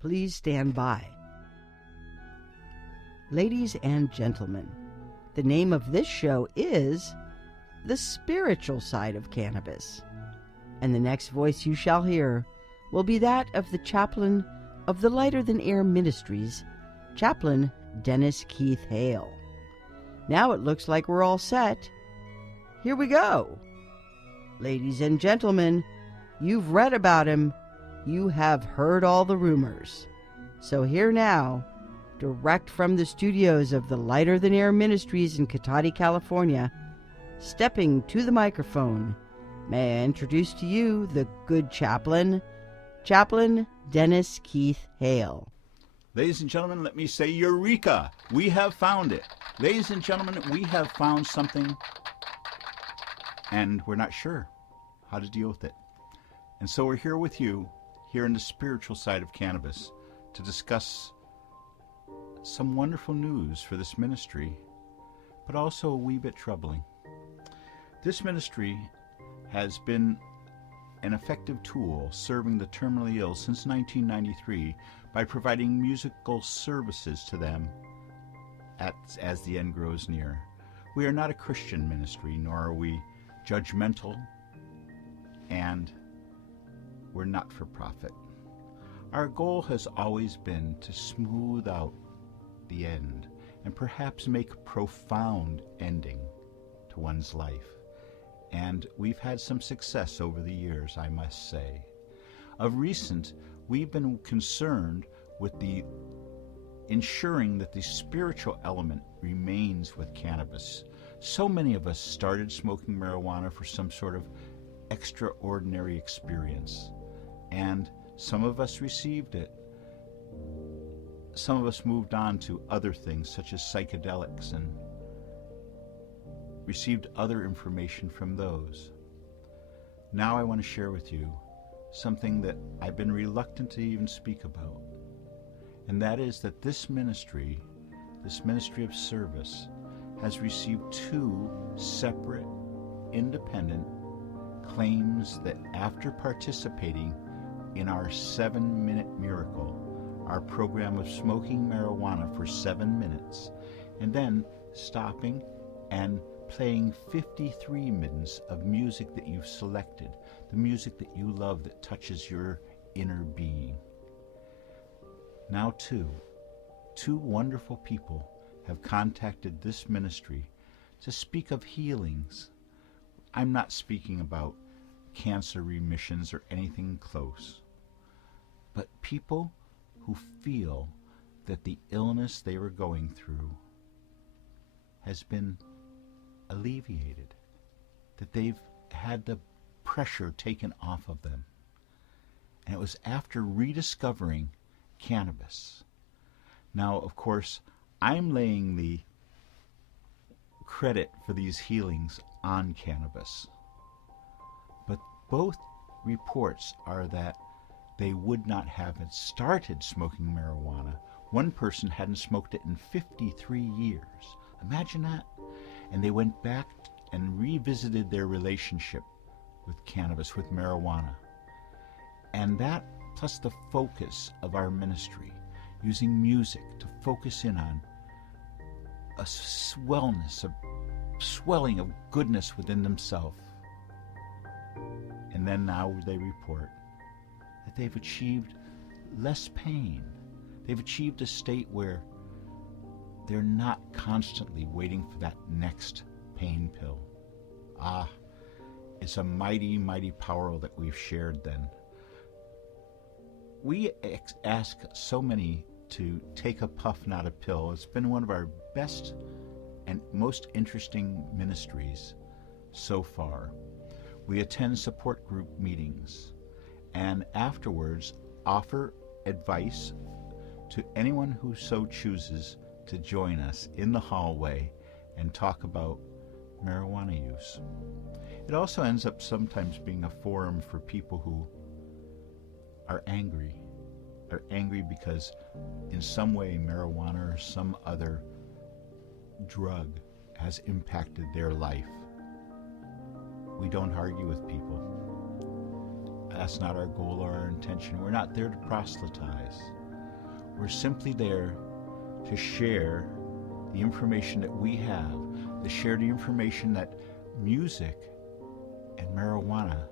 Please stand by. Ladies and gentlemen, the name of this show is The Spiritual Side of Cannabis. And the next voice you shall hear will be that of the chaplain of the Lighter Than Air Ministries, Chaplain Dennis Keith Hale. Now it looks like we're all set. Here we go. Ladies and gentlemen, you've read about him. You have heard all the rumors. So here now, direct from the studios of the Lighter Than Air Ministries in Cotati, California, stepping to the microphone, may I introduce to you the good chaplain, Chaplain Dennis Keith Hale. Ladies and gentlemen, let me say Eureka! We have found it. Ladies and gentlemen, we have found something, and we're not sure how to deal with it. And so we're here with you, here in the spiritual side of cannabis, to discuss some wonderful news for this ministry, but also a wee bit troubling. This ministry has been an effective tool serving the terminally ill since 1993 by providing musical services to them as the end grows near. We are not a Christian ministry, nor are we judgmental, and we're not for profit. Our goal has always been to smooth out the end and perhaps make a profound ending to one's life. And we've had some success over the years, I must say. Of recent, we've been concerned with the ensuring that the spiritual element remains with cannabis. So many of us started smoking marijuana for some sort of extraordinary experience, and some of us received it. Some of us moved on to other things such as psychedelics and received other information from those. Now I want to share with you something that I've been reluctant to even speak about, and that is that this ministry of service, has received 2 separate, independent claims that after participating in our 7-minute miracle, our program of smoking marijuana for 7 minutes, and then stopping and playing 53 minutes of music that you've selected, the music that you love that touches your inner being. Now two wonderful people have contacted this ministry to speak of healings. I'm not speaking about cancer remissions or anything close, but people who feel that the illness they were going through has been alleviated, that they've had the pressure taken off of them. And it was after rediscovering cannabis. Now, of course, I'm laying the credit for these healings on cannabis, but both reports are that they would not have started smoking marijuana. One person hadn't smoked it in 53 years. Imagine that. And they went back and revisited their relationship with cannabis, with marijuana. And that, plus the focus of our ministry, using music to focus in on a wellness, a swelling of goodness within themselves. And then now they report that they've achieved less pain. They've achieved a state where they're not constantly waiting for that next pain pill. It's a mighty, mighty power that we've shared then. We ask so many to take a puff, not a pill. It's been one of our best and most interesting ministries so far. We attend support group meetings and afterwards offer advice to anyone who so chooses to join us in the hallway and talk about marijuana use. It also ends up sometimes being a forum for people who are angry because in some way marijuana or some other drug has impacted their life. We don't argue with people. That's not our goal or our intention. We're not there to proselytize. We're simply there to share the information that we have, to share the information that music and marijuana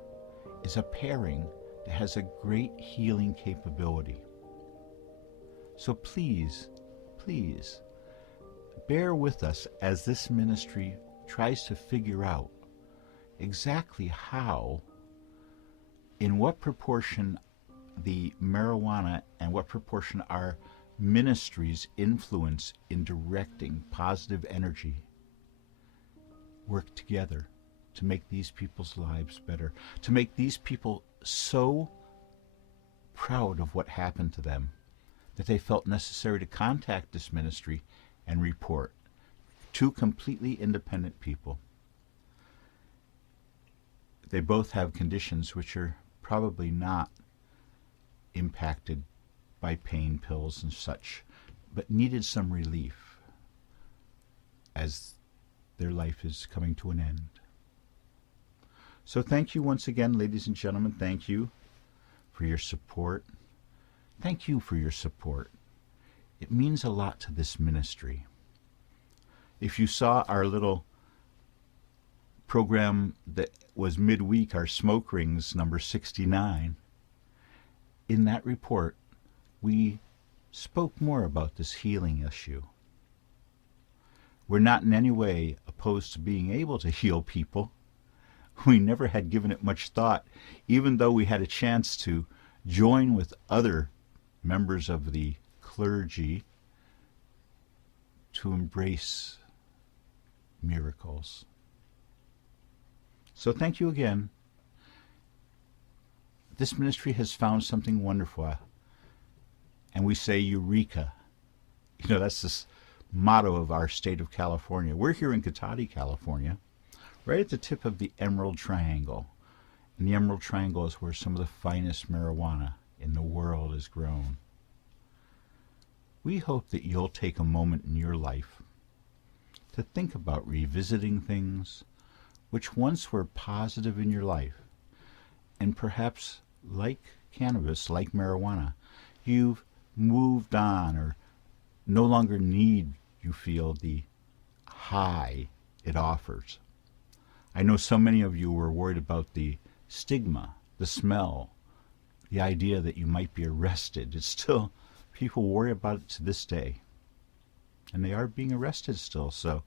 is a pairing that has a great healing capability. So please, please, bear with us as this ministry tries to figure out exactly how, in what proportion the marijuana and what proportion our ministries influence in directing positive energy work together to make these people's lives better, to make these people so proud of what happened to them that they felt necessary to contact this ministry and report. Two completely independent people. They both have conditions which are probably not impacted by pain pills and such, but needed some relief as their life is coming to an end. So thank you once again, ladies and gentlemen. Thank you for your support. Thank you for your support. It means a lot to this ministry. If you saw our little program that was midweek, our Smoke Rings number 69, in that report, we spoke more about this healing issue. We're not in any way opposed to being able to heal people. We never had given it much thought, even though we had a chance to join with other members of the clergy to embrace miracles. So thank you again. This ministry has found something wonderful, and we say Eureka. You know, that's this motto of our state of California. We're here in Cotati, California, right at the tip of the Emerald Triangle. And the Emerald Triangle is where some of the finest marijuana in the world is grown. We hope that you'll take a moment in your life to think about revisiting things which once were positive in your life, and perhaps, like cannabis, like marijuana, you've moved on or no longer need, you feel, the high it offers. I know so many of you were worried about the stigma, the smell, the idea that you might be arrested. It's still, people worry about it to this day. And they are being arrested still, so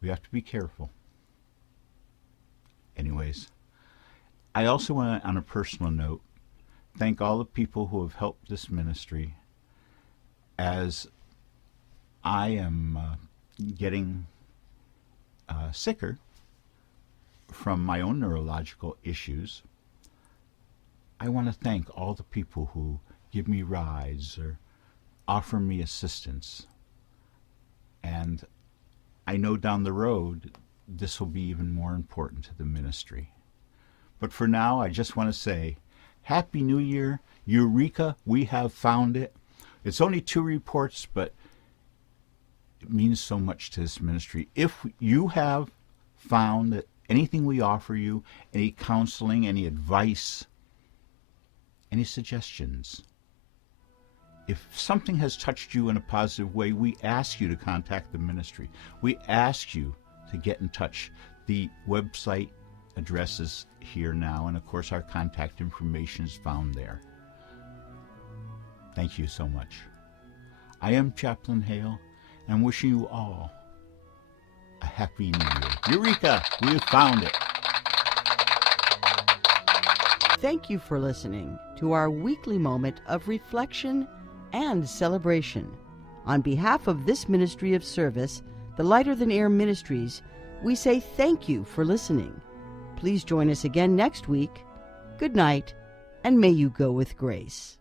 we have to be careful. Anyways, I also want to, on a personal note, thank all the people who have helped this ministry as I am getting sicker from my own neurological issues. I want to thank all the people who give me rides or offer me assistance. And I know down the road this will be even more important to the ministry. But for now, I just want to say, Happy New Year. Eureka, we have found it. It's only 2 reports, but it means so much to this ministry. If you have found that anything we offer you, any counseling, any advice, any suggestions, if something has touched you in a positive way, we ask you to contact the ministry. We ask you to get in touch. The website address is here now, and of course our contact information is found there. Thank you so much. I am Chaplain Hale, and I'm wishing you all a Happy New Year. Eureka! We have found it. Thank you for listening to our weekly moment of reflection and celebration. On behalf of this ministry of service, the Lighter Than Air Ministries, we say thank you for listening. Please join us again next week. Good night, and may you go with grace.